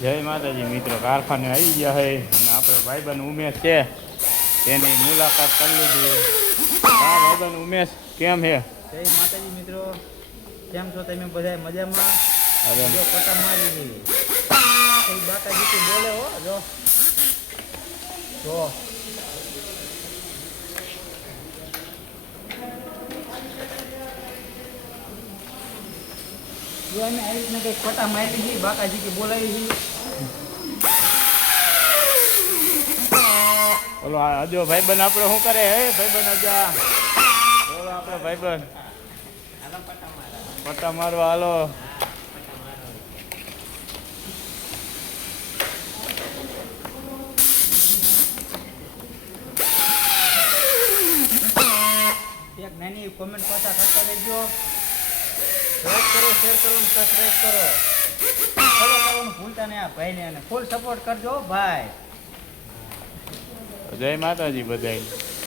જય માતાજી મિત્રો, કારખાને આવી ગયા છે અને આપણે ભાઈબંધ ઉમેશ છે તેની મુલાકાત કરી લીધી. હા ભાઈબંધ ઉમેશ, કેમ છે? જય માતાજી મિત્રો, કેમ છો તમે બધા? મજામાં? અરે જો પટા મારી છે બાકાજી બોલે હો. જો જો અમે આવી રીતના કંઈક પટા મારી છે, બાકાજી કે બોલાવી છે. બોલો હજો ભાઈબંધ આપણે શું કરે? હે ભાઈબંધ હજા બોલો આપણે ભાઈબંધ પટ્ટા મારવા હાલો. એક નાની કોમેન્ટ પાછા કરતા રહેજો. લાઈક કરો, શેર કરો, સબસ્ક્રાઈબ કરો, ફોલો કરવાનું ભૂલતા નહીં. આ ભાઈને અને ફૂલ સપોર્ટ કરજો ભાઈ. જય માતાજી બધાય.